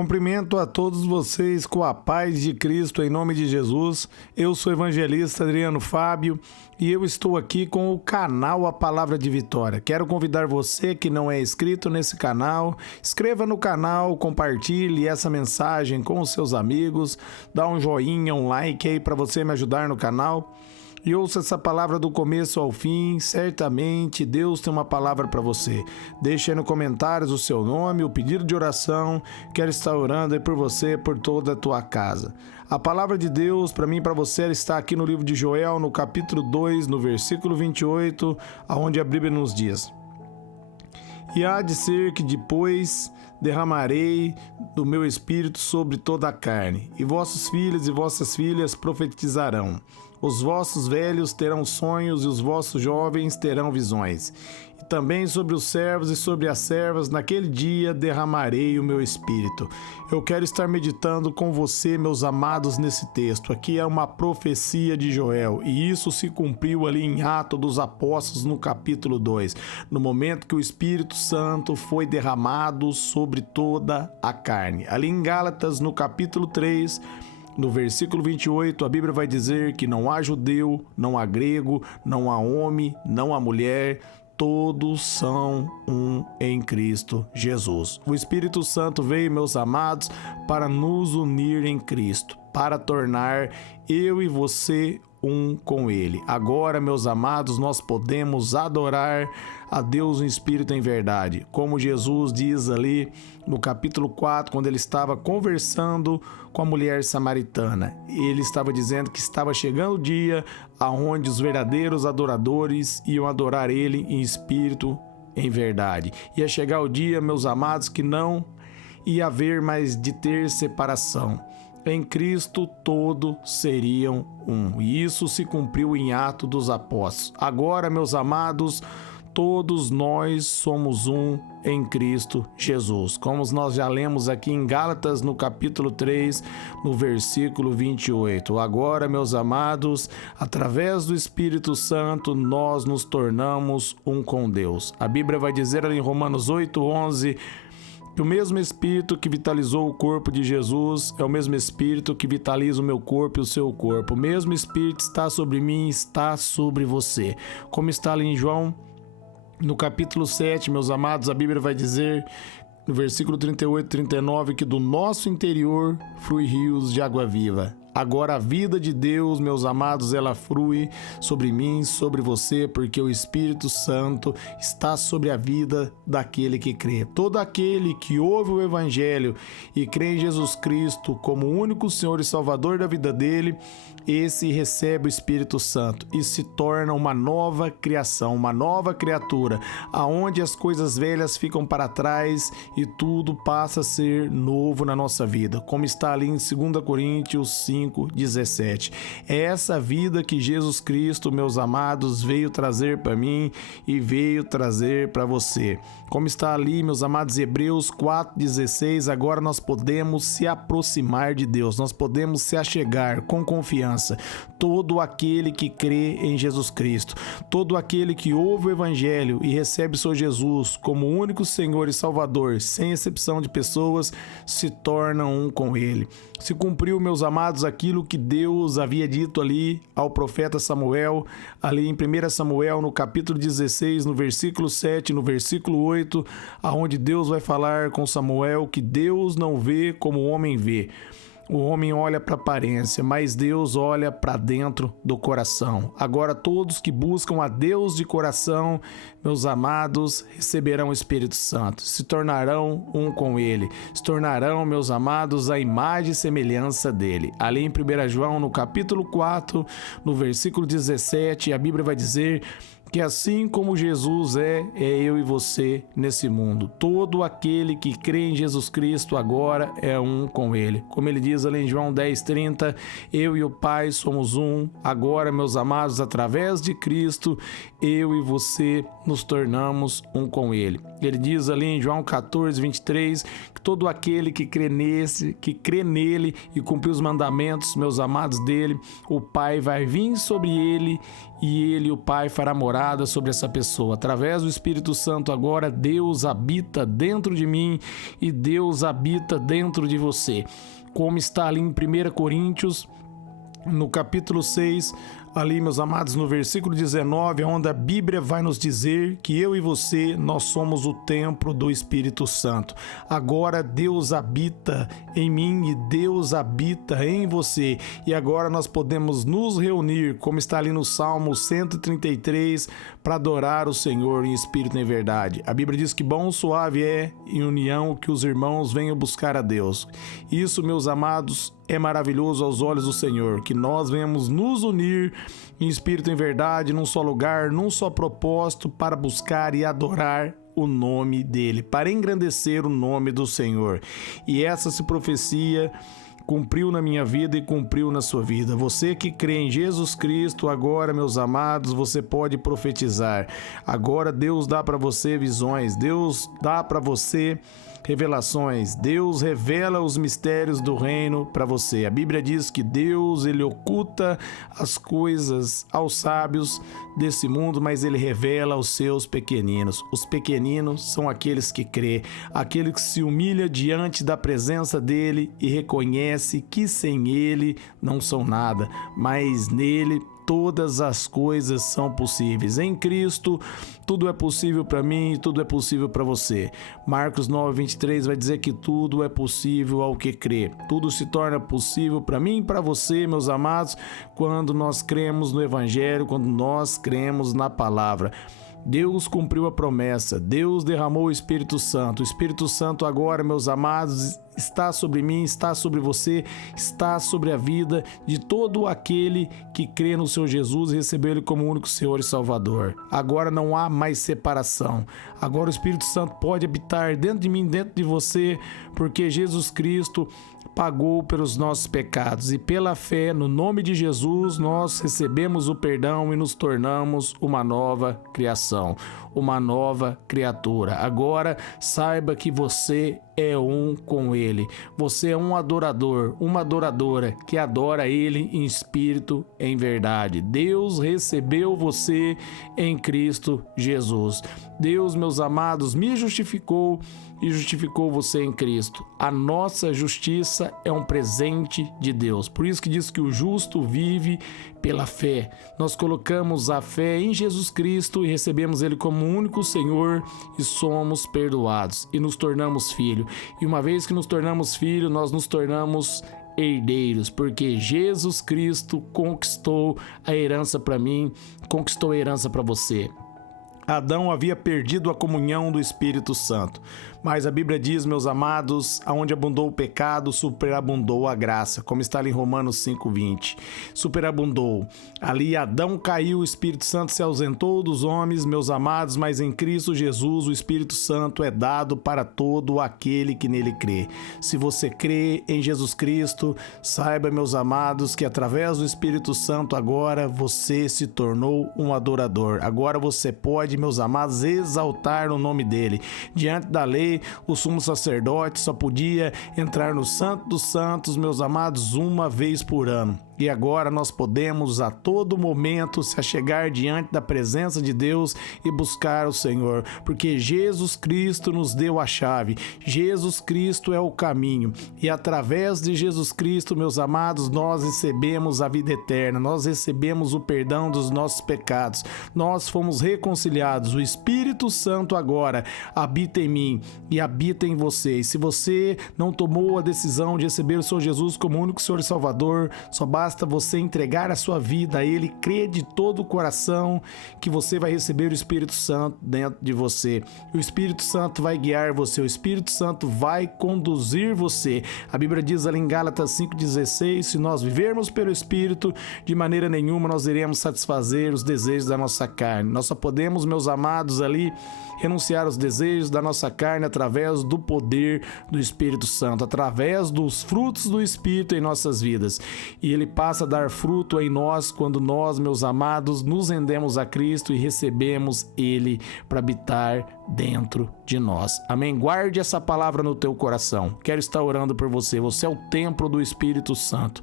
Cumprimento a todos vocês com a paz de Cristo em nome de Jesus. Eu sou o evangelista Adriano Fábio e eu estou aqui com o canal A Palavra de Vitória. Quero convidar você que não é inscrito nesse canal, inscreva no canal, compartilhe essa mensagem com os seus amigos, dá um joinha, um like aí para você me ajudar no canal. E ouça essa palavra do começo ao fim, certamente Deus tem uma palavra para você. Deixe aí nos comentários o seu nome, o pedido de oração, quero estar orando aí por você, por toda a tua casa. A palavra de Deus para mim e para você está aqui no livro de Joel, no capítulo 2, no versículo 28, onde a Bíblia nos diz: E há de ser que depois derramarei do meu espírito sobre toda a carne, e vossos filhos e vossas filhas profetizarão. Os vossos velhos terão sonhos e os vossos jovens terão visões. E também sobre os servos e sobre as servas, naquele dia derramarei o meu espírito. Eu quero estar meditando com você, meus amados, nesse texto. Aqui é uma profecia de Joel, e isso se cumpriu ali em Atos dos Apóstolos, no capítulo 2, no momento que o Espírito Santo foi derramado sobre toda a carne. Ali em Gálatas, no capítulo 3, no versículo 28, a Bíblia vai dizer que não há judeu, não há grego, não há homem, não há mulher, todos são um em Cristo Jesus. O Espírito Santo veio, meus amados, para nos unir em Cristo, para tornar eu e você um com Ele. Agora, meus amados, nós podemos adorar a Deus em espírito e em verdade. Como Jesus diz ali no capítulo 4, quando ele estava conversando com a mulher samaritana. Ele estava dizendo que estava chegando o dia aonde os verdadeiros adoradores iam adorar Ele em espírito e em verdade. Ia chegar o dia, meus amados, que não ia haver mais de ter separação. Em Cristo todos seriam um. E isso se cumpriu em Atos dos Apóstolos. Agora, meus amados, todos nós somos um em Cristo Jesus. Como nós já lemos aqui em Gálatas, no capítulo 3, no versículo 28. Agora, meus amados, através do Espírito Santo, nós nos tornamos um com Deus. A Bíblia vai dizer ali em Romanos 8:11, que o mesmo Espírito que vitalizou o corpo de Jesus é o mesmo Espírito que vitaliza o meu corpo e o seu corpo. O mesmo Espírito está sobre mim, está sobre você. Como está ali em João, no capítulo 7, meus amados, a Bíblia vai dizer, no versículo 38 e 39, que do nosso interior flui rios de água viva. Agora a vida de Deus, meus amados, ela flui sobre mim, sobre você, porque o Espírito Santo está sobre a vida daquele que crê. Todo aquele que ouve o Evangelho e crê em Jesus Cristo como o único Senhor e Salvador da vida dele, esse recebe o Espírito Santo e se torna uma nova criação, uma nova criatura, aonde as coisas velhas ficam para trás e tudo passa a ser novo na nossa vida, como está ali em 2 Coríntios 5:17. É essa vida que Jesus Cristo, meus amados, veio trazer para mim e veio trazer para você. Como está ali, meus amados, Hebreus 4:16, agora nós podemos se aproximar de Deus, nós podemos se achegar com confiança. Todo aquele que crê em Jesus Cristo, todo aquele que ouve o Evangelho e recebe o Senhor Jesus como o único Senhor e Salvador, sem exceção de pessoas, se torna um com Ele. Se cumpriu, meus amados, aquilo que Deus havia dito ali ao profeta Samuel, ali em 1 Samuel, no capítulo 16, no versículo 7, no versículo 8, aonde Deus vai falar com Samuel que Deus não vê como o homem vê. O homem olha para a aparência, mas Deus olha para dentro do coração. Agora todos que buscam a Deus de coração, meus amados, receberão o Espírito Santo, se tornarão um com Ele, se tornarão, meus amados, a imagem e semelhança dEle. Ali em 1 João, no capítulo 4, no versículo 17, a Bíblia vai dizer que assim como Jesus é eu e você nesse mundo. Todo aquele que crê em Jesus Cristo agora é um com Ele. Como ele diz ali em João 10:30, eu e o Pai somos um. Agora, meus amados, através de Cristo, eu e você nos tornamos um com Ele. Ele diz ali em João 14:23, que todo aquele que crê nele e cumprir os mandamentos, meus amados, dele, o Pai vai vir sobre ele e ele, o Pai, fará morar morada sobre essa pessoa. Através do Espírito Santo agora, Deus habita dentro de mim e Deus habita dentro de você. Como está ali em 1 Coríntios, no capítulo 6, ali, meus amados, no versículo 19, onde a Bíblia vai nos dizer que eu e você, nós somos o templo do Espírito Santo. Agora Deus habita em mim e Deus habita em você. E agora nós podemos nos reunir, como está ali no Salmo 133, para adorar o Senhor em espírito e em verdade. A Bíblia diz que bom, suave é em união que os irmãos venham buscar a Deus. Isso, meus amados, é maravilhoso aos olhos do Senhor, que nós venhamos nos unir em espírito e em verdade, num só lugar, num só propósito, para buscar e adorar o nome dele, para engrandecer o nome do Senhor. E essa profecia cumpriu na minha vida e cumpriu na sua vida. Você que crê em Jesus Cristo, agora, meus amados, você pode profetizar. Agora Deus dá para você visões, Deus dá para você revelações, Deus revela os mistérios do reino para você. A Bíblia diz que Deus, ele oculta as coisas aos sábios desse mundo, mas ele revela aos seus pequeninos. Os pequeninos são aqueles que crê, aquele que se humilha diante da presença dele e reconhece que sem ele não são nada, mas nele todas as coisas são possíveis. Em Cristo, tudo é possível para mim e tudo é possível para você. Marcos 9:23 vai dizer que tudo é possível ao que crê. Tudo se torna possível para mim e para você, meus amados, quando nós cremos no Evangelho, quando nós cremos na palavra. Deus cumpriu a promessa, Deus derramou o Espírito Santo. O Espírito Santo agora, meus amados, está sobre mim, está sobre você, está sobre a vida de todo aquele que crê no Senhor Jesus e recebeu Ele como único Senhor e Salvador. Agora não há mais separação. Agora o Espírito Santo pode habitar dentro de mim, dentro de você, porque Jesus Cristo pagou pelos nossos pecados e pela fé no nome de Jesus nós recebemos o perdão e nos tornamos uma nova criação, uma nova criatura. Agora saiba que você é um com Ele. Você é um adorador, uma adoradora que adora Ele em espírito, em verdade. Deus recebeu você em Cristo Jesus. Deus, meus amados, me justificou e justificou você em Cristo. A nossa justiça é um presente de Deus. Por isso que diz que o justo vive pela fé. Nós colocamos a fé em Jesus Cristo e recebemos Ele como único Senhor e somos perdoados e nos tornamos filhos. E uma vez que nos tornamos filhos, nós nos tornamos herdeiros, porque Jesus Cristo conquistou a herança para mim, conquistou a herança para você. Adão havia perdido a comunhão do Espírito Santo. Mas a Bíblia diz, meus amados, aonde abundou o pecado, superabundou a graça, como está ali em Romanos 5:20. Superabundou. Ali Adão caiu, o Espírito Santo se ausentou dos homens, meus amados, mas em Cristo Jesus o Espírito Santo é dado para todo aquele que nele crê. Se você crê em Jesus Cristo, saiba, meus amados, que através do Espírito Santo agora você se tornou um adorador. Agora você pode, meus amados, exaltar o nome dele. Diante da lei, o sumo sacerdote só podia entrar no Santo dos Santos, meus amados, uma vez por ano. E agora nós podemos a todo momento se achegar diante da presença de Deus e buscar o Senhor, porque Jesus Cristo nos deu a chave, Jesus Cristo é o caminho, e através de Jesus Cristo, meus amados, nós recebemos a vida eterna, nós recebemos o perdão dos nossos pecados, nós fomos reconciliados. O Espírito Santo agora habita em mim e habita em você. E se você não tomou a decisão de receber o Senhor Jesus como único Senhor e Salvador, só basta você entregar a sua vida a Ele, crer de todo o coração que você vai receber o Espírito Santo dentro de você. O Espírito Santo vai guiar você, o Espírito Santo vai conduzir você. A Bíblia diz ali em Gálatas 5,16, se nós vivermos pelo Espírito, de maneira nenhuma nós iremos satisfazer os desejos da nossa carne. Nós só podemos, meus amados, ali renunciar aos desejos da nossa carne através do poder do Espírito Santo, através dos frutos do Espírito em nossas vidas. E Ele passa a dar fruto em nós quando nós, meus amados, nos rendemos a Cristo e recebemos Ele para habitar dentro de nós. Amém? Guarde essa palavra no teu coração. Quero estar orando por você. Você é o templo do Espírito Santo.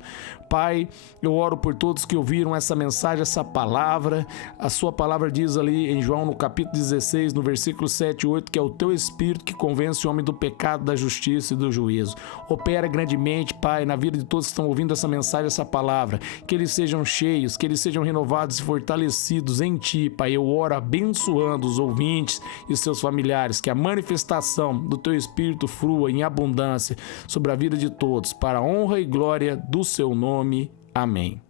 Pai, eu oro por todos que ouviram essa mensagem, essa palavra. A sua palavra diz ali em João, no capítulo 16, no versículo 7 e 8, que é o teu Espírito que convence o homem do pecado, da justiça e do juízo. Opera grandemente, Pai, na vida de todos que estão ouvindo essa mensagem, essa palavra. Que eles sejam cheios, que eles sejam renovados e fortalecidos em Ti, Pai. Eu oro abençoando os ouvintes e seus familiares, que a manifestação do teu Espírito flua em abundância sobre a vida de todos, para a honra e glória do seu nome. Amém.